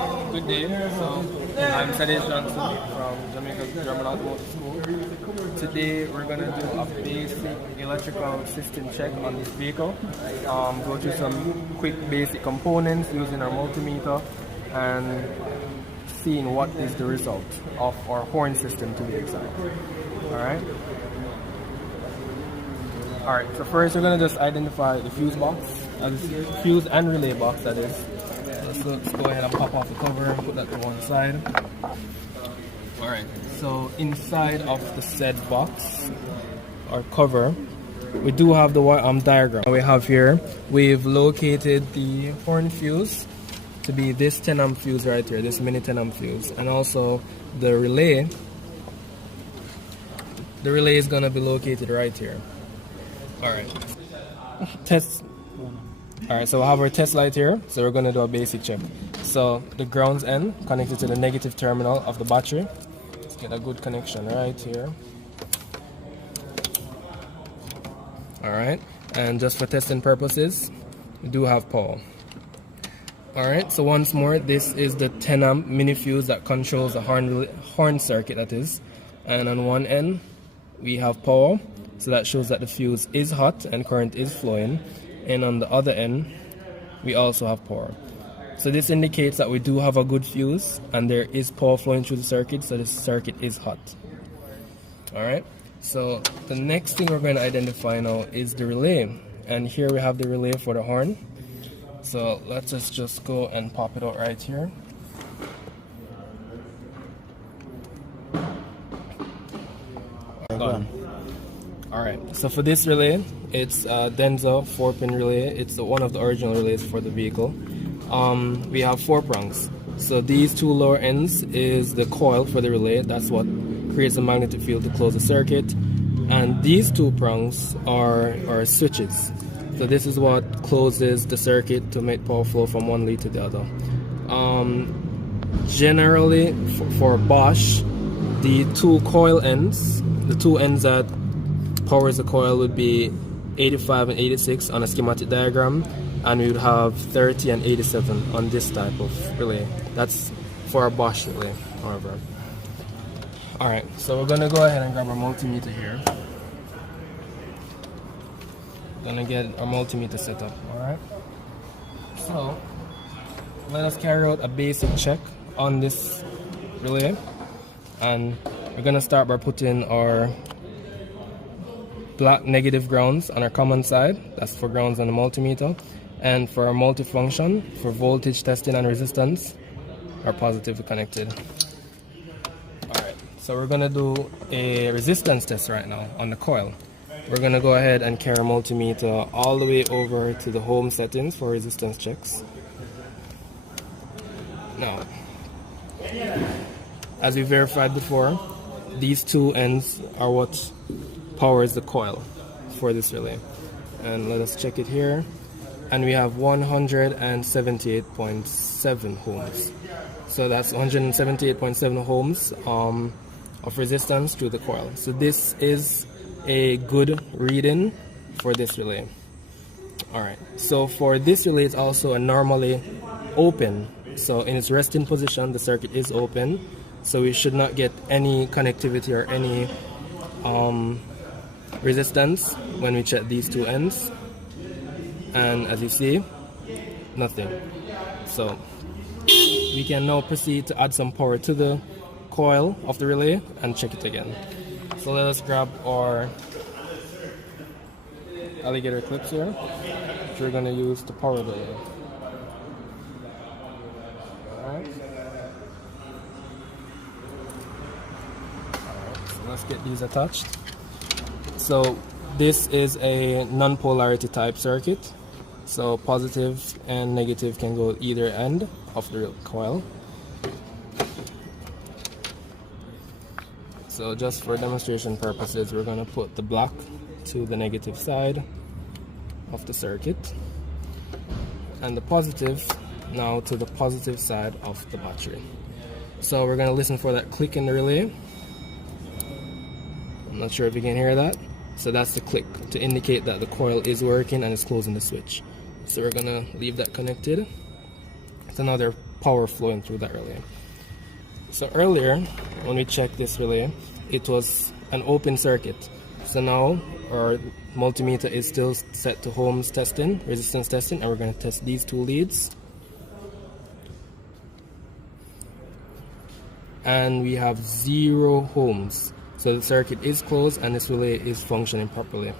Good day. So, I'm Sadesh Johnson from Jamaica German Automotive School. Today, we're going to do a basic electrical system check on this vehicle. Go through some quick basic components using our multimeter and seeing what is the result of our horn system to be exact. Alright? Alright, so first we're going to just identify the fuse box, fuse and relay box that is. So let's go ahead and pop off the cover and put that to one side. Alright, so inside of the said box or cover, we do have the diagram we have here. We've located the horn fuse to be this 10 amp fuse right here, this mini 10 amp fuse, and also the relay. The relay is going to be located right here. Alright, test. Alright, so we have our test light here, so we're going to do a basic check. So the ground's end connected to the negative terminal of the battery. Let's get a good connection right here. Alright, and just for testing purposes, we do have power. Alright, so once more, this is the 10 amp mini fuse that controls the horn circuit, that is. And on one end, we have power, so that shows that the fuse is hot and current is flowing. And on the other end, we also have power. So this indicates that we do have a good fuse and there is power flowing through the circuit, so the circuit is hot. Alright, so the next thing we're going to identify now is the relay. And here we have the relay for the horn. So let's just go and pop it out right here. Gone. Alright, so for this relay, it's a Denza 4-pin relay. It's one of the original relays for the vehicle. We have 4 prongs. So these 2 lower ends is the coil for the relay. That's what creates a magnetic field to close the circuit. And these 2 prongs are switches. So this is what closes the circuit to make power flow from one lead to the other. Generally, for Bosch, the 2 coil ends, the 2 ends that powers the coil would be 85 and 86 on a schematic diagram, and we would have 30 and 87 on this type of relay. That's for a Bosch relay, however. Alright, so we're going to go ahead and grab our multimeter here. Gonna get our multimeter set up. Alright, so let us carry out a basic check on this relay, and we're gonna start by putting our black negative grounds on our common side. That's for grounds on the multimeter. And for our multifunction, for voltage testing and resistance, are positively connected. Alright, so we're gonna do a resistance test right now on the coil. We're gonna go ahead and carry our multimeter all the way over to the home settings for resistance checks. Now, as we verified before, these 2 ends are what powers the coil for this relay. And let us check it here. And we have 178.7 ohms. So that's 178.7 ohms of resistance to the coil. So this is a good reading for this relay. Alright, so for this relay, it's also a normally open. So in its resting position, the circuit is open. So we should not get any connectivity or any resistance when we check these 2 ends. And as you see, nothing. So we can now proceed to add some power to the coil of the relay and check it again. So let us grab our alligator clips here, which we're going to use to power the relay. Alright, so let's get these attached. So this is a non-polarity type circuit. So positive and negative can go either end of the coil. So just for demonstration purposes, we're going to put the black to the negative side of the circuit, and the positive now to the positive side of the battery. So we're going to listen for that click in the relay. I'm not sure if you can hear that. So that's the click to indicate that the coil is working and it's closing the switch. So we're gonna leave that connected. It's another power flowing through that relay. So earlier, when we checked this relay, it was an open circuit. So now our multimeter is still set to ohms testing, resistance testing, and we're going to test these two leads. And we have 0 ohms. So the circuit is closed and this relay is functioning properly.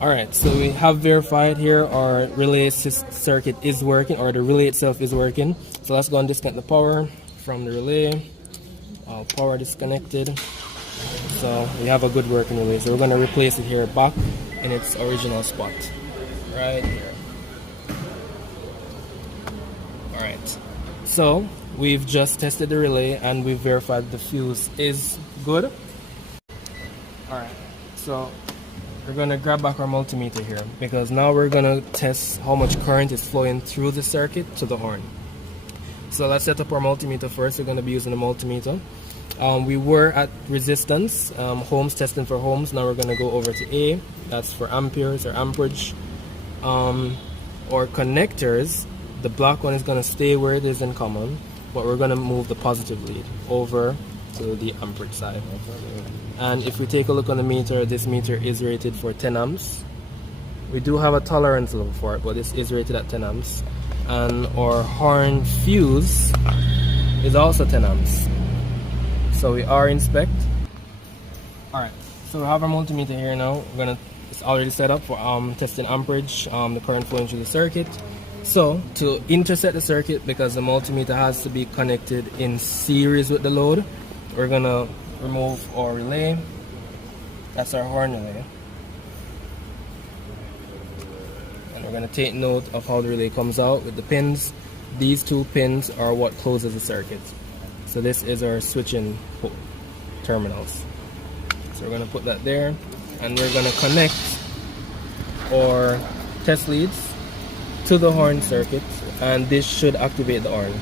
Alright, so we have verified here our relay circuit is working, or the relay itself is working. So let's go and disconnect the power from the relay. All power disconnected. So we have a good working relay. So we're going to replace it here back in its original spot. Right here. Alright, so we've just tested the relay and we've verified the fuse is good. Alright, so we're going to grab back our multimeter here, because now we're going to test how much current is flowing through the circuit to the horn. So let's set up our multimeter first. We're going to be using a multimeter. We were at resistance, ohms, testing for ohms. Now we're going to go over to A, that's for amperes or amperage. Or connectors, the black one is going to stay where it is in common, but we're going to move the positive lead over to the amperage side. And if we take a look on the meter, this meter is rated for 10 amps. We do have a tolerance level for it, but this is rated at 10 amps. And our horn fuse is also 10 amps. So we are in spec. Alright, so we have our multimeter here now. It's already set up for testing amperage, the current flowing through the circuit. So to intercept the circuit, because the multimeter has to be connected in series with the load, we're gonna remove our relay. That's our horn relay. And we're gonna take note of how the relay comes out with the pins. These 2 pins are what closes the circuit. So this is our switching terminals. So we're gonna put that there, and we're gonna connect our test leads to the horn circuit, and this should activate the horn.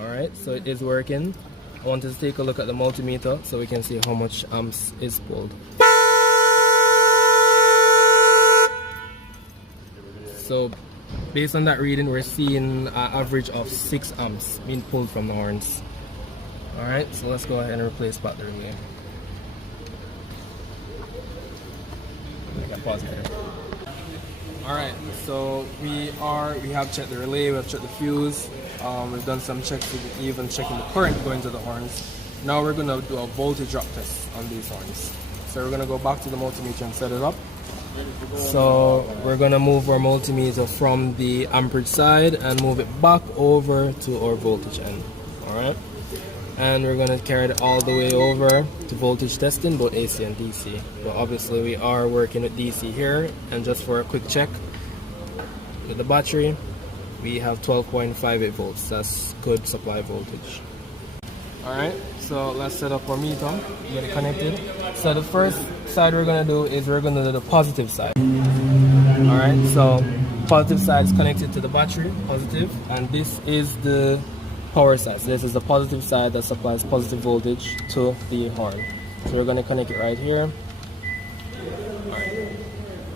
Alright, so it is working. I want us to take a look at the multimeter so we can see how much amps is pulled. So based on that reading, we're seeing an average of 6 amps being pulled from the horns. Alright, so let's go ahead and replace back the relay. Pause there. Alright, so we have checked the relay, we have checked the fuse, we've done some checks, even checking the current going to the horns. Now we're going to do a voltage drop test on these horns. So we're going to go back to the multimeter and set it up. So we're going to move our multimeter from the amperage side and move it back over to our voltage end. Alright, and we're going to carry it all the way over to voltage testing, both AC and DC. But obviously we are working with DC here, and just for a quick check with the battery, we have 12.58 volts. That's good supply voltage. Alright, so let's set up our meter, get it connected. So the first side we're going to do is we're going to do the positive side. Alright, so positive side is connected to the battery, positive, and this is the power side. So this is the positive side that supplies positive voltage to the horn. So we're going to connect it right here. Alright,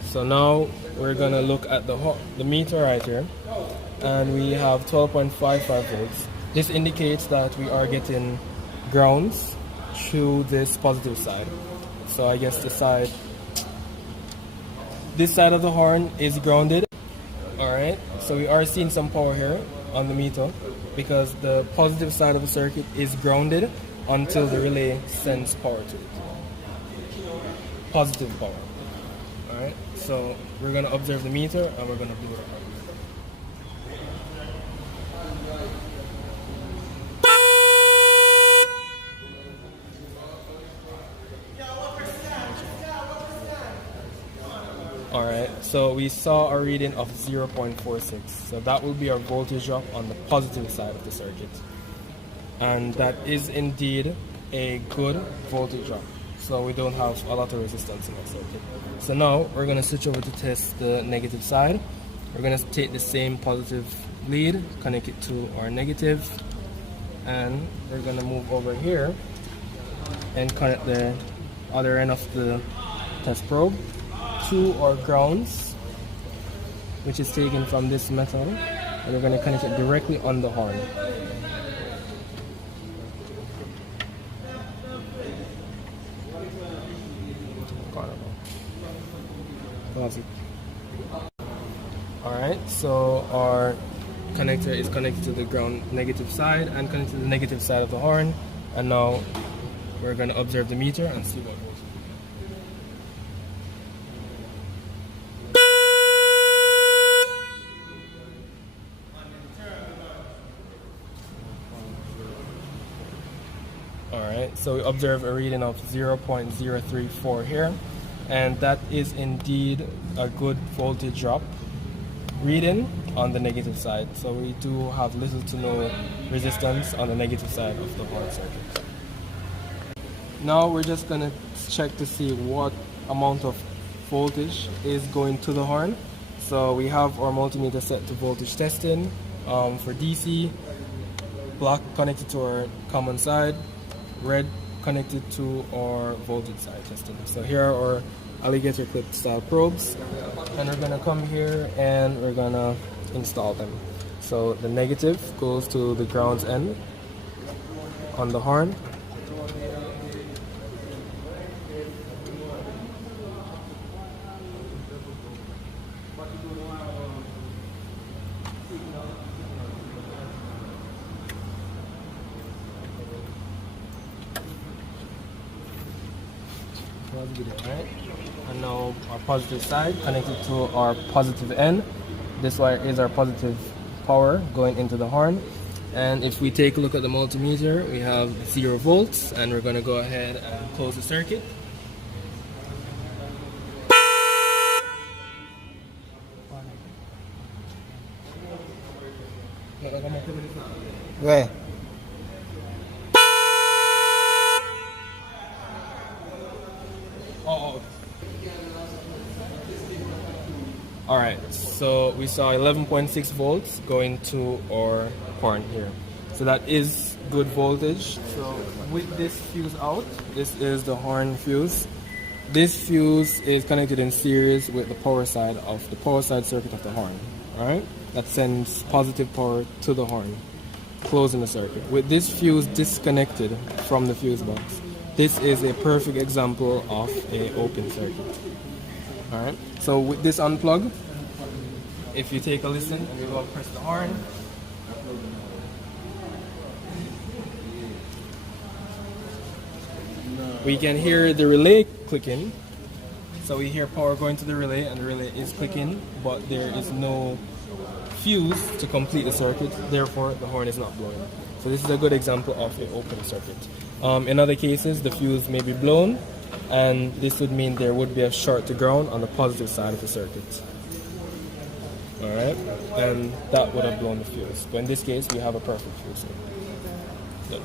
so now we're going to look at the meter right here, and we have 12.55 volts. This indicates that we are getting grounds through this positive side. So I guess this side of the horn is grounded. Alright, so we are seeing some power here on the meter, because the positive side of the circuit is grounded until the relay sends power to it. Positive power. Alright, so we're going to observe the meter and we're going to do it. Alright, so we saw a reading of 0.46. So that will be our voltage drop on the positive side of the circuit. And that is indeed a good voltage drop. So we don't have a lot of resistance in our circuit. So now we're going to switch over to test the negative side. We're going to take the same positive lead, connect it to our negative, and we're going to move over here and connect the other end of the test probe to our grounds, which is taken from this metal, and we're going to connect it directly on the horn. Alright, so our connector is connected to the ground negative side and connected to the negative side of the horn, and now we're going to observe the meter and see what goes. Alright, so we observe a reading of 0.034 here, and that is indeed a good voltage drop reading on the negative side. So we do have little to no resistance on the negative side of the horn circuit. Now we're just going to check to see what amount of voltage is going to the horn. So we have our multimeter set to voltage testing for DC, black connected to our common side, red connected to our voltage side testing. So here are our alligator clip style probes, and we're gonna come here and we're gonna install them. So the negative goes to the grounds end on the horn. Right? And now our positive side connected to our positive end. This wire is our positive power going into the horn. And if we take a look at the multimeter, we have 0 volts, and we're going to go ahead and close the circuit. Where? Alright, so we saw 11.6 volts going to our horn here. So that is good voltage. So with this fuse out, this is the horn fuse. This fuse is connected in series with the power side circuit of the horn. Alright? That sends positive power to the horn, closing the circuit. With this fuse disconnected from the fuse box, this is a perfect example of an open circuit. Alright, so with this unplug, if you take a listen and we go press the horn, we can hear the relay clicking. So we hear power going to the relay, and the relay is clicking, but there is no fuse to complete the circuit, therefore the horn is not blowing. So this is a good example of an open circuit. In other cases, the fuse may be blown, and this would mean there would be a short to ground on the positive side of the circuit. Alright, and that would have blown the fuse. But in this case, we have a perfect fuse. Good.